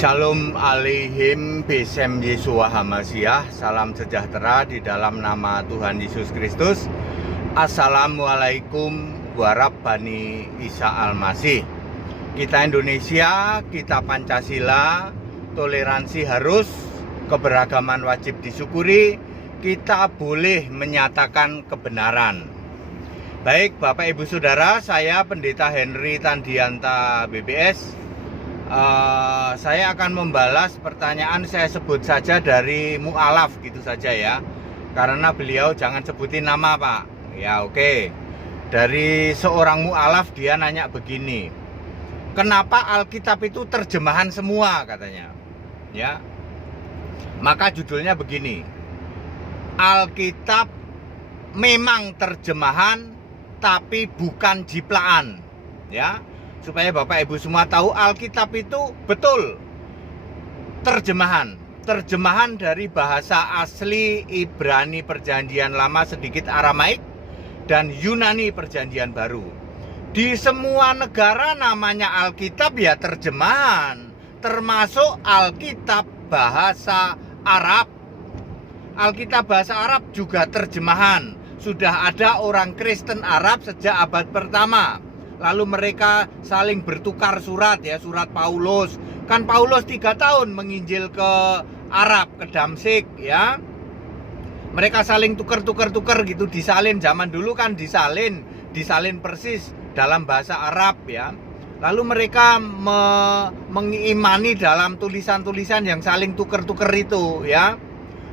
Shalom alaihim besem Yesua Hamasiah. Salam sejahtera di dalam nama Tuhan Yesus Kristus. Assalamualaikum warabbani Isa Al-Masih. Kita Indonesia, kita Pancasila, toleransi harus, keberagaman wajib disyukuri, kita boleh menyatakan kebenaran. Baik Bapak Ibu Saudara, saya Pendeta Henry Tandianta BBS. Saya akan membalas pertanyaan, saya sebut saja dari mu'alaf gitu saja ya, karena beliau jangan sebutin nama Pak. Ya oke. Dari seorang mu'alaf, dia nanya begini, kenapa Alkitab itu terjemahan semua katanya. Ya, maka judulnya begini, Alkitab memang terjemahan tapi bukan jiplaan. Ya, supaya Bapak Ibu semua tahu, Alkitab itu betul terjemahan dari bahasa asli Ibrani Perjanjian Lama, sedikit Aramaik, dan Yunani Perjanjian Baru. Di semua negara namanya Alkitab ya terjemahan, termasuk Alkitab bahasa Arab. Alkitab bahasa Arab juga terjemahan. Sudah ada orang Kristen Arab sejak abad pertama. Lalu mereka saling bertukar surat ya, surat Paulus. Kan Paulus 3 tahun menginjil ke Arab, ke Damsyik ya. Mereka saling tukar gitu, disalin. Zaman dulu kan disalin persis dalam bahasa Arab ya. Lalu mereka mengimani dalam tulisan-tulisan yang saling tukar itu ya.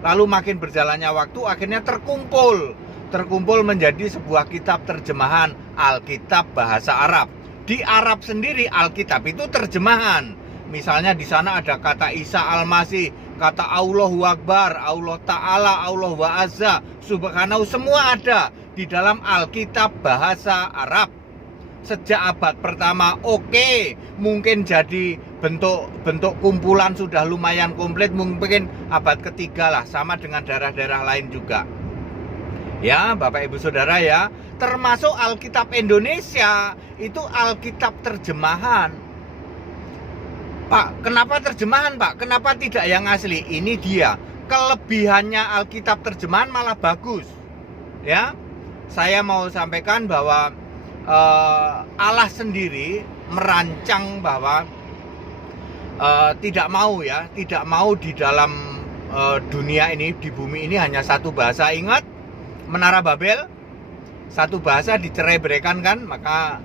Lalu makin berjalannya waktu, akhirnya terkumpul menjadi sebuah kitab terjemahan, Alkitab bahasa Arab. Di Arab sendiri Alkitab itu terjemahan. Misalnya di sana ada kata Isa Al-Masih, kata Allahu Akbar, Allah Ta'ala, Allahu Azza, Subhanahu, semua ada di dalam Alkitab bahasa Arab. Sejak abad pertama oke, mungkin jadi bentuk kumpulan sudah lumayan komplit, mungkin abad ketiga lah, sama dengan daerah-daerah lain juga. Ya Bapak Ibu Saudara ya, termasuk Alkitab Indonesia itu Alkitab terjemahan. Pak, kenapa terjemahan Pak? Kenapa tidak yang asli? Ini dia, kelebihannya Alkitab terjemahan malah bagus. Ya, saya mau sampaikan bahwa Allah sendiri merancang bahwa tidak mau di dalam dunia ini, di bumi ini hanya satu bahasa. Ingat Menara Babel, satu bahasa dicerai-beraikan kan, maka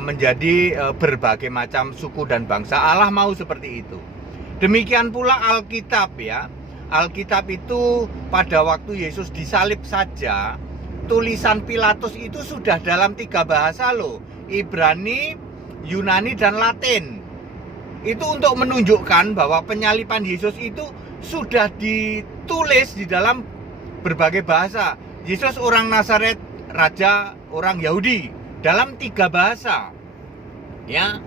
menjadi berbagai macam suku dan bangsa. Allah mau seperti itu. Demikian pula Alkitab ya. Alkitab itu pada waktu Yesus disalib saja, tulisan Pilatus itu sudah dalam 3 bahasa loh, Ibrani, Yunani, dan Latin. Itu untuk menunjukkan bahwa penyaliban Yesus itu sudah ditulis di dalam berbagai bahasa. Yesus orang Nazaret, raja orang Yahudi, dalam 3 bahasa. Ya.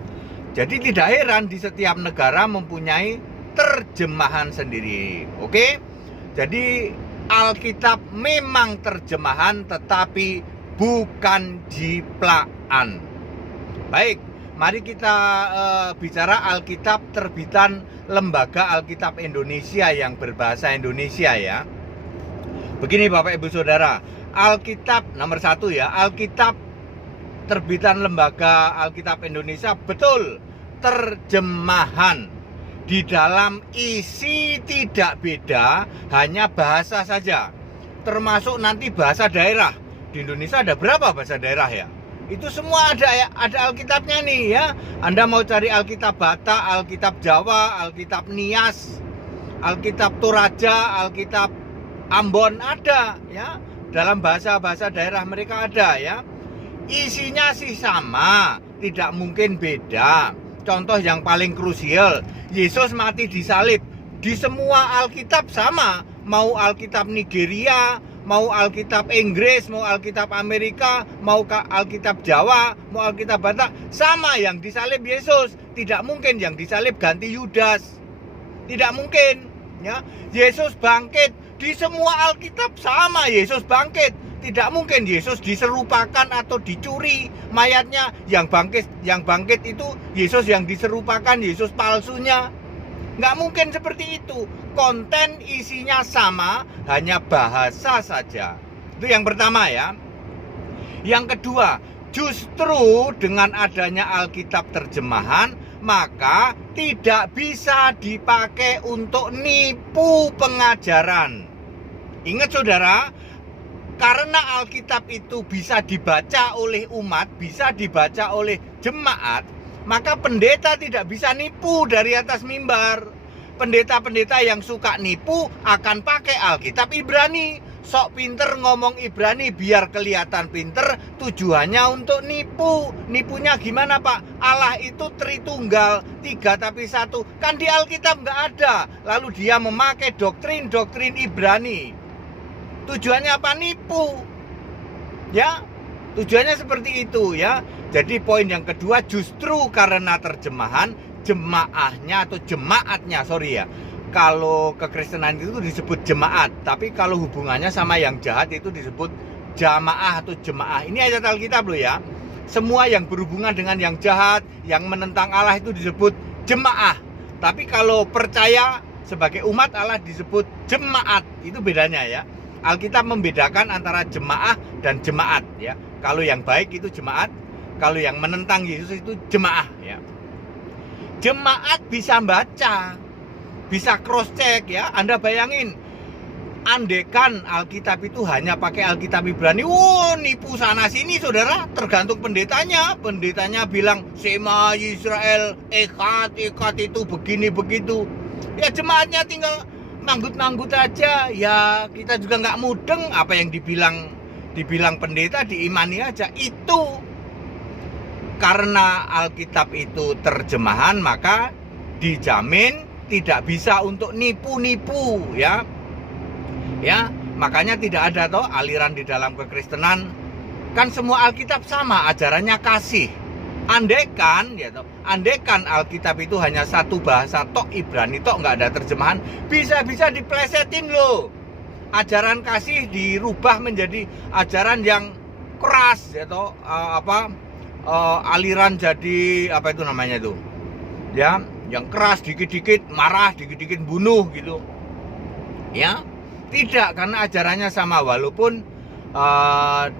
Jadi tidak heran di setiap negara mempunyai terjemahan sendiri. Oke? Jadi Alkitab memang terjemahan tetapi bukan jiplaan. Baik, mari kita bicara Alkitab terbitan Lembaga Alkitab Indonesia yang berbahasa Indonesia ya. Begini Bapak Ibu Saudara, Alkitab nomor 1 ya, Alkitab terbitan Lembaga Alkitab Indonesia betul terjemahan. Di dalam isi tidak beda, hanya bahasa saja. Termasuk nanti bahasa daerah. Di Indonesia ada berapa bahasa daerah ya? Itu semua ada Alkitabnya nih ya. Anda mau cari Alkitab Batak, Alkitab Jawa, Alkitab Nias, Alkitab Toraja, Alkitab Ambon ada ya. Dalam bahasa-bahasa daerah mereka ada ya. Isinya sih sama, tidak mungkin beda. Contoh yang paling krusial, Yesus mati disalib. Di semua Alkitab sama, mau Alkitab Nigeria, mau Alkitab Inggris, mau Alkitab Amerika, mau Alkitab Jawa, mau Alkitab Batak, sama yang disalib Yesus. Tidak mungkin yang disalib ganti Yudas. Tidak mungkin ya. Yesus bangkit, di semua Alkitab sama, Yesus bangkit. Tidak mungkin Yesus diserupakan atau dicuri mayatnya. Yang bangkit itu Yesus yang diserupakan, Yesus palsunya. Nggak mungkin seperti itu. Konten isinya sama, hanya bahasa saja. Itu yang pertama ya. Yang kedua, justru dengan adanya Alkitab terjemahan, maka tidak bisa dipakai untuk nipu pengajaran. Ingat saudara, karena Alkitab itu bisa dibaca oleh umat, bisa dibaca oleh jemaat, maka pendeta tidak bisa nipu dari atas mimbar. Pendeta-pendeta yang suka nipu akan pakai Alkitab Ibrani. Sok pinter ngomong Ibrani biar kelihatan pinter, tujuannya untuk nipu. Nipunya gimana Pak? Allah itu Tritunggal, 3 tapi 1. Kan di Alkitab nggak ada. Lalu dia memakai doktrin-doktrin Ibrani. Tujuannya apa? Nipu. Ya, tujuannya seperti itu ya. Jadi poin yang kedua, justru karena terjemahan, jemaahnya atau jemaatnya, sorry ya, kalau kekristenan itu disebut jemaat, tapi kalau hubungannya sama yang jahat itu disebut jamaah atau jemaah. Ini ayat Alkitab loh ya. Semua yang berhubungan dengan yang jahat, yang menentang Allah itu disebut jemaah. Tapi kalau percaya sebagai umat Allah disebut jemaat. Itu bedanya ya. Alkitab membedakan antara jemaah dan jemaat ya. Kalau yang baik itu jemaat, kalau yang menentang Yesus itu jemaah ya. Jemaat bisa baca, bisa cross check ya. Anda bayangin, andekan Alkitab itu hanya pakai Alkitab Ibrani, nipu sana sini saudara, tergantung pendetanya. Pendetanya bilang Shema Yisrael, Echad itu begini begitu. Ya jemaatnya tinggal manggut-manggut aja. Ya kita juga nggak mudeng apa yang dibilang pendeta, diimani aja. Itu karena Alkitab itu terjemahan, maka dijamin tidak bisa untuk nipu-nipu ya. Ya, makanya tidak ada toh aliran di dalam kekristenan. Kan semua Alkitab sama, ajarannya kasih. Andaikan ya toh, andaikan Alkitab itu hanya satu bahasa tok, Ibrani tok, nggak ada terjemahan, bisa-bisa diplesetin loh. Ajaran kasih dirubah menjadi ajaran yang keras ya toh, aliran jadi apa itu namanya itu? Ya, yang keras, dikit-dikit marah, dikit-dikit bunuh gitu. Ya, tidak, karena ajarannya sama walaupun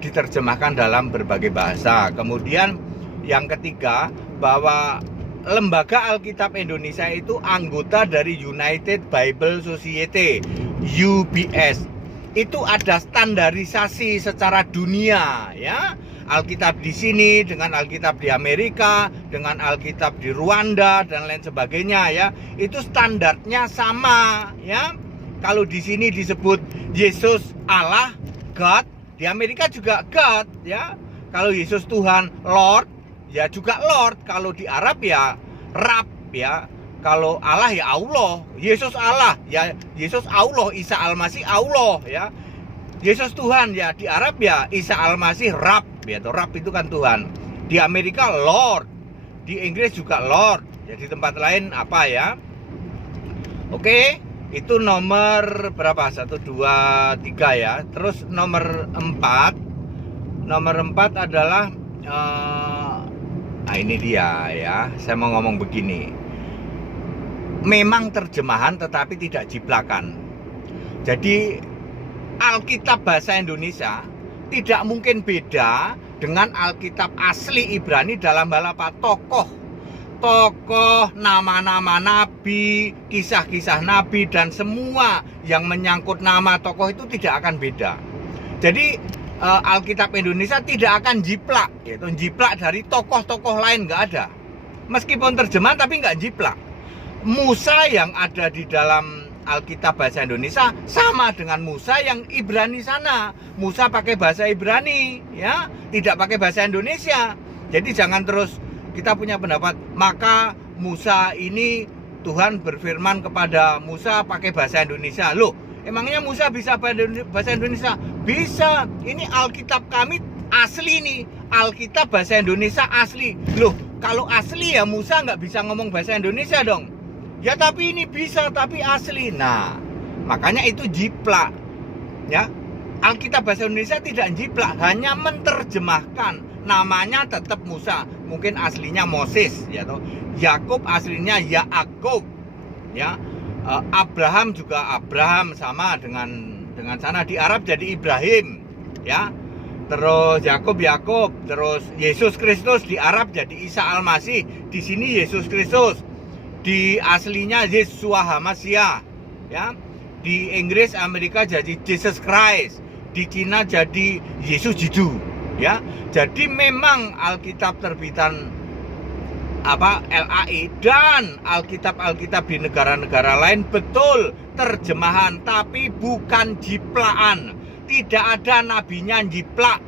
diterjemahkan dalam berbagai bahasa. Kemudian yang ketiga, bahwa Lembaga Alkitab Indonesia itu anggota dari United Bible Society, UBS. Itu ada standarisasi secara dunia ya. Alkitab di sini dengan Alkitab di Amerika, dengan Alkitab di Rwanda dan lain sebagainya ya. Itu standarnya sama ya. Kalau di sini disebut Yesus Allah, God, di Amerika juga God ya. Kalau Yesus Tuhan, Lord, ya juga Lord. Kalau di Arab ya Rab ya. Kalau Allah ya Allah. Yesus Allah ya Yesus Allah, Isa Al-Masih Allah ya. Yesus Tuhan ya di Arab ya Isa Al-Masih Rab ya. Rab itu kan Tuhan. Di Amerika Lord. Di Inggris juga Lord. Ya di tempat lain apa ya. Oke, itu nomor berapa? 1, 2, 3 ya. Terus nomor 4. Nomor 4 adalah nah ini dia ya. Saya mau ngomong begini. Memang terjemahan tetapi tidak jiplakan. Jadi Alkitab bahasa Indonesia tidak mungkin beda dengan Alkitab asli Ibrani dalam hal apa? Tokoh, nama-nama nabi, kisah-kisah nabi, dan semua yang menyangkut nama tokoh itu tidak akan beda. Jadi Alkitab Indonesia tidak akan jiplak, yaitu jiplak dari tokoh-tokoh lain, nggak ada. Meskipun terjemahan tapi nggak jiplak. Musa yang ada di dalam Alkitab bahasa Indonesia sama dengan Musa yang Ibrani sana. Musa pakai bahasa Ibrani ya, tidak pakai bahasa Indonesia. Jadi jangan terus kita punya pendapat, maka Musa ini Tuhan berfirman kepada Musa pakai bahasa Indonesia. Loh, emangnya Musa bisa bahasa Indonesia? Bisa. Ini Alkitab kami asli nih, Alkitab bahasa Indonesia asli. Loh, kalau asli ya Musa nggak bisa ngomong bahasa Indonesia dong. Ya tapi ini bisa, tapi asli. Nah, makanya itu jiplak ya. Alkitab bahasa Indonesia tidak jiplak, hanya menerjemahkan. Namanya tetap Musa, mungkin aslinya Moses ya toh. Yakub aslinya Yaakub ya. Abraham juga Abraham, sama dengan sana. Di Arab jadi Ibrahim, ya. Terus Yakub, terus Yesus Kristus di Arab jadi Isa Al-Masih, di sini Yesus Kristus. Di aslinya Yeshua HaMashiach, ya. Di Inggris, Amerika jadi Jesus Christ, di Cina jadi Yesus Jidu, ya. Jadi memang Alkitab terbitan LAI dan Alkitab di negara-negara lain betul terjemahan, tapi bukan jiplakan. Tidak ada nabinya jiplak,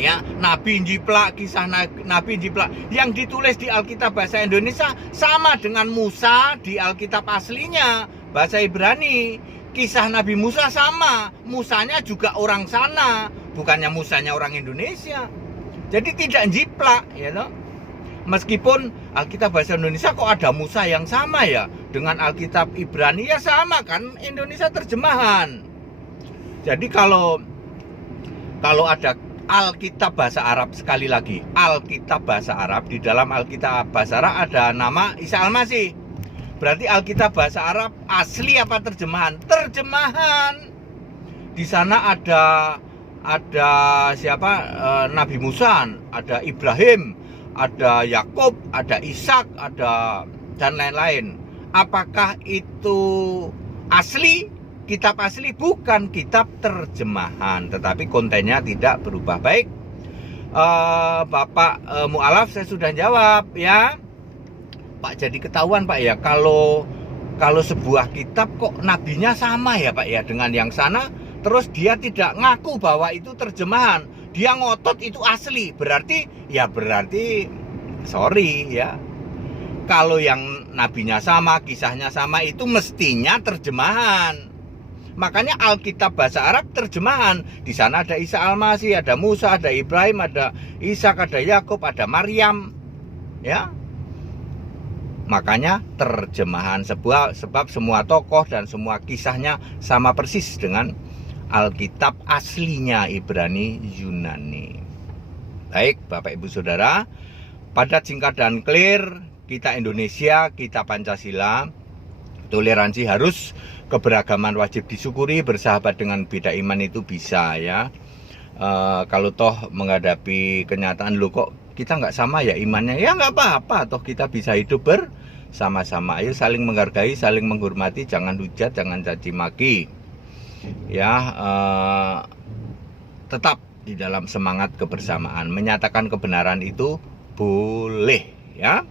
ya. Nabi jiplak, kisah nabi jiplak. Yang ditulis di Alkitab bahasa Indonesia sama dengan Musa di Alkitab aslinya bahasa Ibrani. Kisah Nabi Musa sama, Musanya juga orang sana, bukannya Musanya orang Indonesia. Jadi tidak jiplak, ya toh. Meskipun Alkitab bahasa Indonesia kok ada Musa yang sama ya dengan Alkitab Ibrani, ya sama kan, Indonesia terjemahan. Jadi kalau ada Alkitab bahasa Arab, sekali lagi, Alkitab bahasa Arab, di dalam Alkitab bahasa Arab ada nama Isa Al-Masih. Berarti Alkitab bahasa Arab asli apa terjemahan? Terjemahan. Di sana ada siapa? Nabi Musa, ada Ibrahim, ada Yakub, ada Ishak, ada dan lain-lain. Apakah itu asli? Kitab asli? Bukan, kitab terjemahan, tetapi kontennya tidak berubah. Baik, Bapak Mu'alaf, saya sudah jawab, ya. Pak, jadi ketahuan Pak ya, kalau sebuah kitab kok nabinya sama ya Pak ya dengan yang sana, terus dia tidak ngaku bahwa itu terjemahan, dia ngotot itu asli, berarti sorry ya. Kalau yang nabinya sama, kisahnya sama, itu mestinya terjemahan. Makanya Alkitab bahasa Arab terjemahan. Di sana ada Isa Al-Masih, ada Musa, ada Ibrahim, ada Ishak, ada Yakub, ada Maryam, ya. Makanya terjemahan, sebab semua tokoh dan semua kisahnya sama persis dengan Alkitab aslinya Ibrani Yunani. Baik, Bapak Ibu Saudara, padat, singkat dan clear. Kita Indonesia, kita Pancasila. Toleransi harus, keberagaman wajib disyukuri, bersahabat dengan beda iman itu bisa, ya. Kalau toh menghadapi kenyataan, loh kok kita nggak sama ya imannya, ya nggak apa-apa, toh kita bisa hidup bersama-sama. Ayo saling menghargai, saling menghormati, jangan hujat, jangan caci maki, ya. Tetap di dalam semangat kebersamaan, menyatakan kebenaran itu boleh, ya.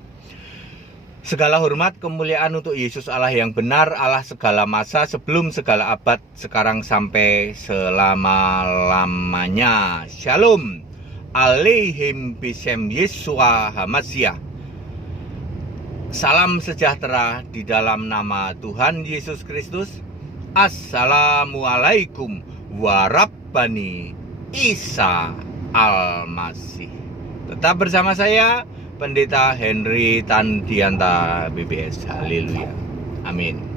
Segala hormat kemuliaan untuk Yesus Allah yang benar, Allah segala masa, sebelum segala abad, sekarang sampai selama-lamanya. Shalom alaihim bisem Yeshua HaMashiach. Salam sejahtera di dalam nama Tuhan Yesus Kristus. Assalamualaikum warabbani Isa Al-Masih. Tetap bersama saya, Pendeta Henry Tandianta BBS. Haleluya. Amin.